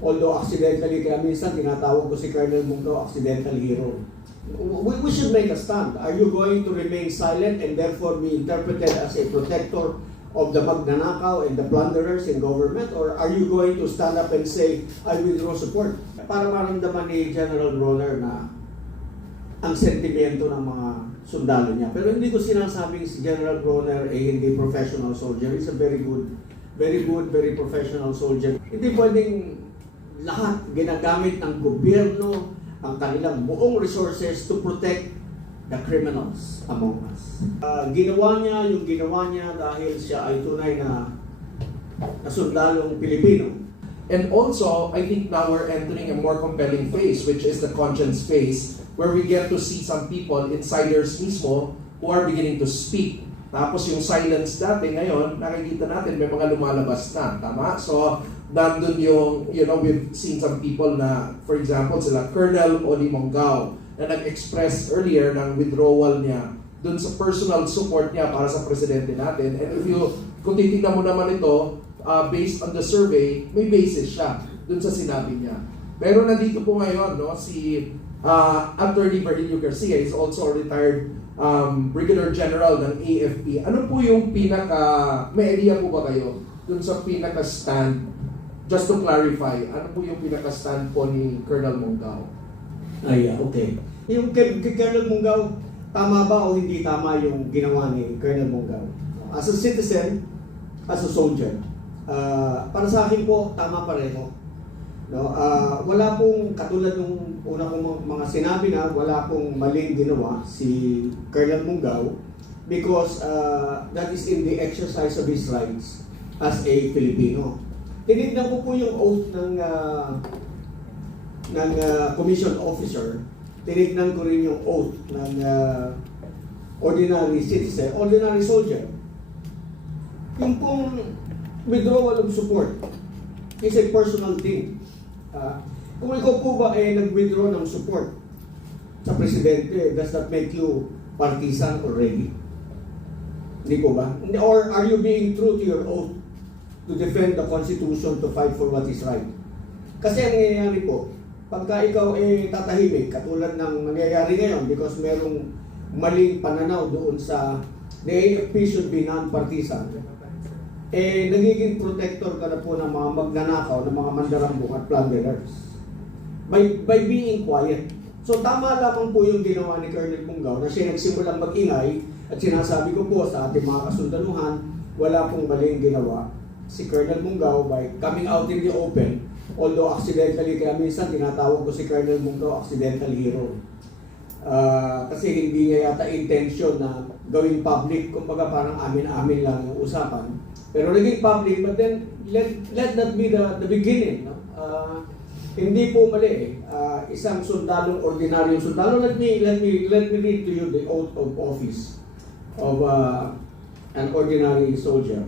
Although accidentally, kaya minsan tinatawag ko si Colonel Munggaw accidental hero. We should make a stand. Are you going to remain silent and therefore be interpreted as a protector of the magnanakaw and the plunderers in government? Or are you going to stand up and say, I withdraw support? Para maramdaman ni General Bronner na ang sentimento ng mga sundalo niya. Pero hindi ko sinasabing si General Bronner ay hindi professional soldier. He's a very good, very professional soldier. Hindi pwedeng lahat ginagamit ng gobyerno ang kanilang buong resources to protect the criminals among us. Ginawa niya dahil siya ay tunay na sundalong Pilipino. And also, I think now we're entering a more compelling phase, which is the conscience phase, where we get to see some people, insiders mismo, who are beginning to speak. Tapos yung silence dati, ngayon, nakikita natin may mga lumalabas na, tama? So, nandun yung, we've seen some people na, for example, sila Colonel Oli Munggaw, na nag-express earlier ng withdrawal niya dun sa personal support niya para sa presidente natin. And kung titignan mo naman ito, based on the survey, may basis siya dun sa sinabi niya. Pero nandito po ngayon, si Attorney Virgilio Garcia is also a retired Brigadier General ng AFP. Ano po yung may idea po ba kayo dun sa pinaka-stand? Just to clarify, ano po yung pinaka-stand po ni Colonel Munggaw? Okay. Yung Colonel Munggaw, tama ba o hindi tama yung ginawa ni Colonel Munggaw? As a citizen, as a soldier, para sa akin po, tama pareho. No? Wala pong, katulad ng una kong mga sinabi na, wala pong maling ginawa si Colonel Munggaw because that is in the exercise of his rights as a Filipino. Tinignan ko po yung oath ng commission officer. Tinignan ko rin yung oath ng ordinary citizen, ordinary soldier. Yung pong withdrawal of support is a personal thing. Kung ikaw po ba ay nag-withdraw ng support sa presidente, does that make you partisan already? Hindi po ba? Or are you being true to your oath to defend the Constitution, to fight for what is right? Kasi ang nangyayari po, pagka ikaw tatahimik, katulad ng nangyayari ngayon because merong maling pananaw doon sa the AFP should be non-partisan, nagiging protector ka na po ng mga magnanakaw, ng mga mandarambong at plunderers. By being quiet. So tama lamang po yung ginawa ni Colonel Munggaw na siya nagsimulang mag-ingay at sinasabi ko po sa ating mga kasundaluhan, wala pong maling ginawa si Colonel Munggaw by coming out in the open, although accidentally, kaya minsan tinatawag ko si Colonel Munggaw accidental hero. Kasi hindi niya yata intention na gawing public, kumbaga parang amin-amin lang yung usapan. Pero naging public, but then let that be the beginning. No? Hindi po mali isang sundalong, ordinaryong sundalo. Let me read to you the oath of office of an ordinary soldier.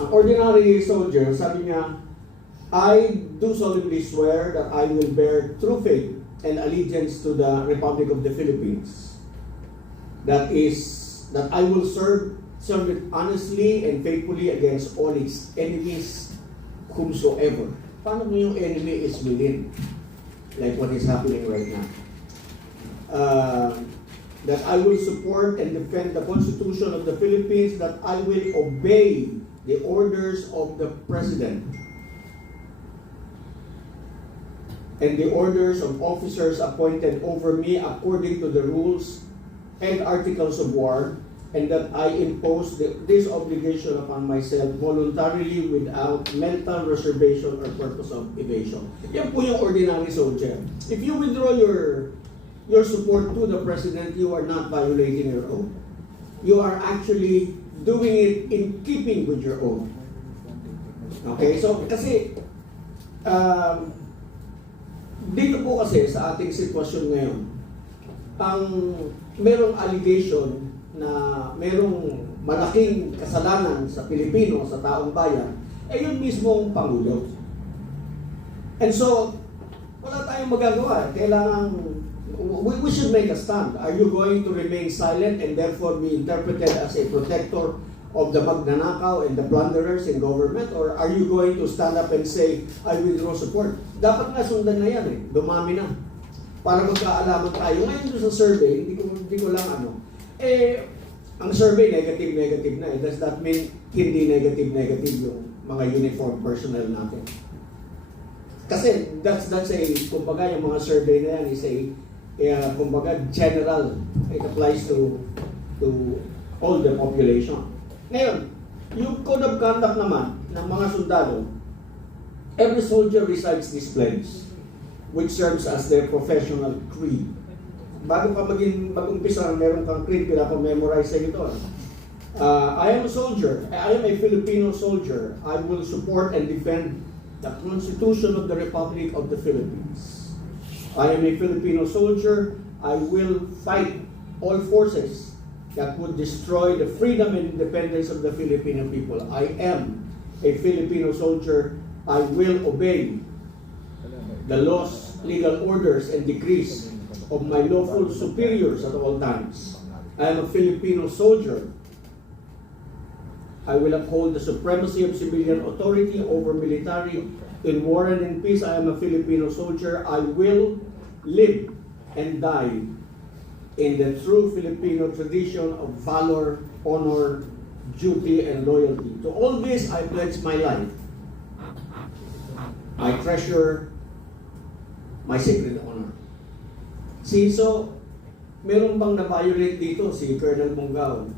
An ordinary soldier, sabi niya, I do solemnly swear that I will bear true faith and allegiance to the Republic of the Philippines. That I will serve it honestly and faithfully against all its enemies whomsoever. Paano mo yung enemy is within? Like what is happening right now. That I will support and defend the Constitution of the Philippines, that I will obey the orders of the President and the orders of officers appointed over me according to the rules and articles of war, and that I impose this obligation upon myself voluntarily without mental reservation or purpose of evasion. Yan po yung ordinary soldier. If you withdraw your support to the President, you are not violating your oath. You are actually doing it in keeping with your oath. Okay, so kasi dito po kasi sa ating sitwasyon ngayon, ang merong allegation na merong malaking kasalanan sa Pilipino, sa taong bayan, yun mismong Pangulo. And so, wala tayong magagawa. Kailangan, we should make a stand. Are you going to remain silent and therefore be interpreted as a protector of the magnanakaw and the plunderers in government? Or are you going to stand up and say, I withdraw support? Dapat nga sundan na yan eh. Dumami na. Para magkaalaman tayo. Ngayon doon sa survey, hindi ko lang ano. Ang survey, negative na eh. Does that mean hindi negative yung mga uniform personnel natin? Kasi that's a, kumbaga yung mga survey na yan is kumbaga general. It applies to all the population. Ngayon, yung code of conduct naman ng mga sundalo, every soldier recites this pledge, which serves as their professional creed. Bago ka mag-umpisa, meron kang creed, pinapamemorize sa ito. I am a soldier. I am a Filipino soldier. I will support and defend the Constitution of the Republic of the Philippines. I am a Filipino soldier. I will fight all forces that would destroy the freedom and independence of the Filipino people. I am a Filipino soldier. I will obey the laws, legal orders, and decrees of my lawful superiors at all times. I am a Filipino soldier. I will uphold the supremacy of civilian authority over military in war and in peace. I am a Filipino soldier. I will live and die in the true Filipino tradition of valor, honor, duty, and loyalty. To all this, I pledge my life. I treasure my sacred honor. See, so, meron bang na-violate dito si Colonel Mungao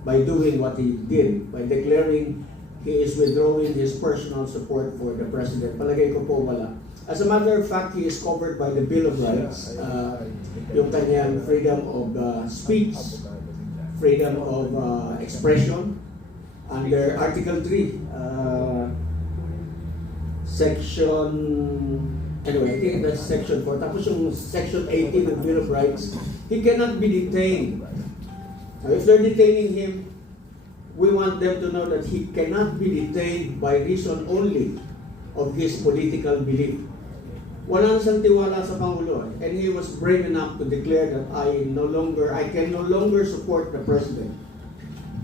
by doing what he did, by declaring he is withdrawing his personal support for the President? Palagay ko po wala. As a matter of fact, he is covered by the Bill of Rights. Yung kanyang freedom of speech, freedom of expression, under Article 3, Section, anyway, I think that's Section 4. Tapos yung Section 18 of the Bill of Rights, he cannot be detained. Now, if they're detaining him, we want them to know that he cannot be detained by reason only of his political belief. Walang siyang tiwala sa Pangulo, and he was brave enough to declare that I can no longer support the President.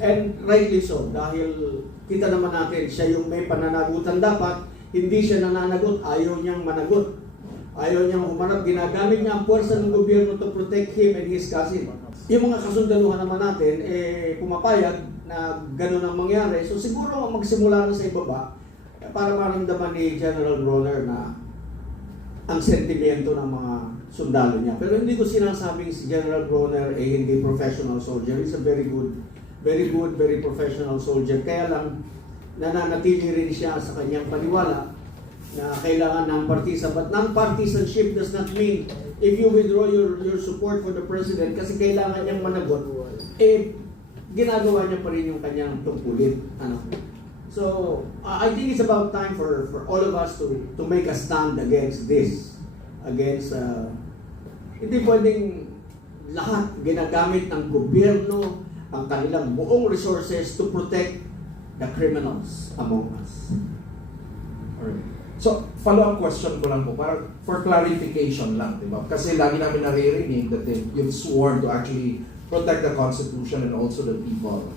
And rightly so, dahil kita naman natin, siya yung may pananagutan dapat, hindi siya nananagot, ayaw niyang managot. Ayaw niyang humarap, ginagamit niya ang puwersa ng gobyerno to protect him and his cousin. Yung mga kasundaluhan naman natin, pumapayag na gano'n ang mangyari. So siguro magsimula na sa ibaba, para maramdaman ni General Bronner na ang sentimiento ng mga sundalo niya. Pero hindi ko sinasabing si General Bronner hindi professional soldier. He's a very professional soldier. Kaya lang, nananatili rin siya sa kanyang paniwala na kailangan ng partisa. But non-partisanship does not mean if you withdraw your support for the President kasi kailangan niyang managot, ginagawa niya pa rin yung kanyang tungkulin. So, I think it's about time for all of us to make a stand against this. Hindi pwedeng lahat ginagamit ng gobyerno ang kanilang buong resources to protect the criminals among us. Alright. So, follow-up question ko lang po, para for clarification lang, di ba? Kasi lagi namin naririnig that you've sworn to actually protect the Constitution and also the people.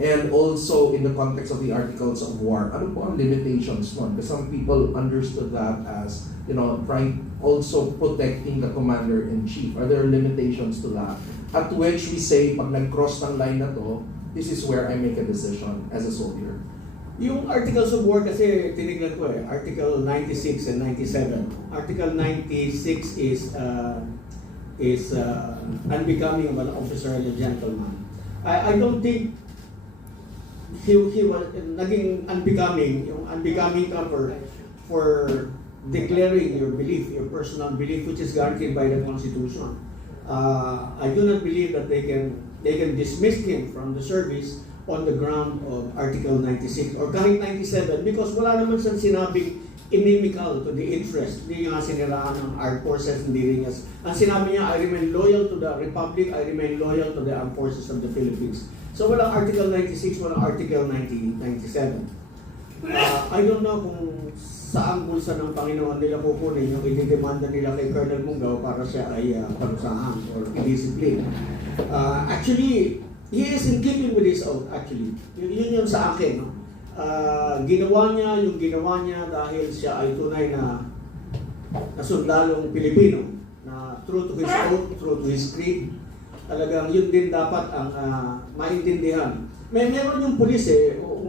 And also in the context of the Articles of War, ano po ang limitations nun? Because some people understood that as, trying also protecting the Commander-in-Chief. Are there limitations to that? At which we say, pag nag-cross ng line na to, this is where I make a decision as a soldier. Yung Articles of War kasi tinignan ko Article 96 and 97. Article 96 is unbecoming of an officer and a gentleman. I don't think he was naging unbecoming, yung unbecoming ka for declaring your belief, your personal belief, which is guaranteed by the Constitution. I do not believe that they can dismiss him from the service on the ground of Article 96 or kahit 97 because wala naman siyang sinabing inimical to the interest. Hindi nga siniraan ng armed forces, hindi rin niya. Ang sinabi niya, I remain loyal to the Republic, I remain loyal to the armed forces of the Philippines. So walang Article 96, walang Article 97. I don't know kung saan bulsa ng Panginoon nila kukunin yung ididemanda nila kay Colonel Mungao para siya ay parusahan or i-discipline. Actually, he is in keeping with his oath actually. Yun yung sa akin. No? Ginawa niya dahil siya ay tunay na sundalong Pilipino na true to his oath, true to his creed. Talagang yun din dapat ang maintindihan. Meron yung pulis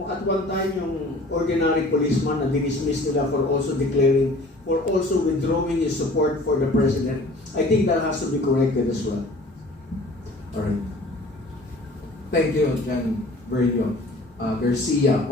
at one time yung ordinary policeman na dinismiss nila for also declaring, for also withdrawing his support for the president. I think that has to be corrected as well. Alright. Thank you, Jan Bernio. Garcia.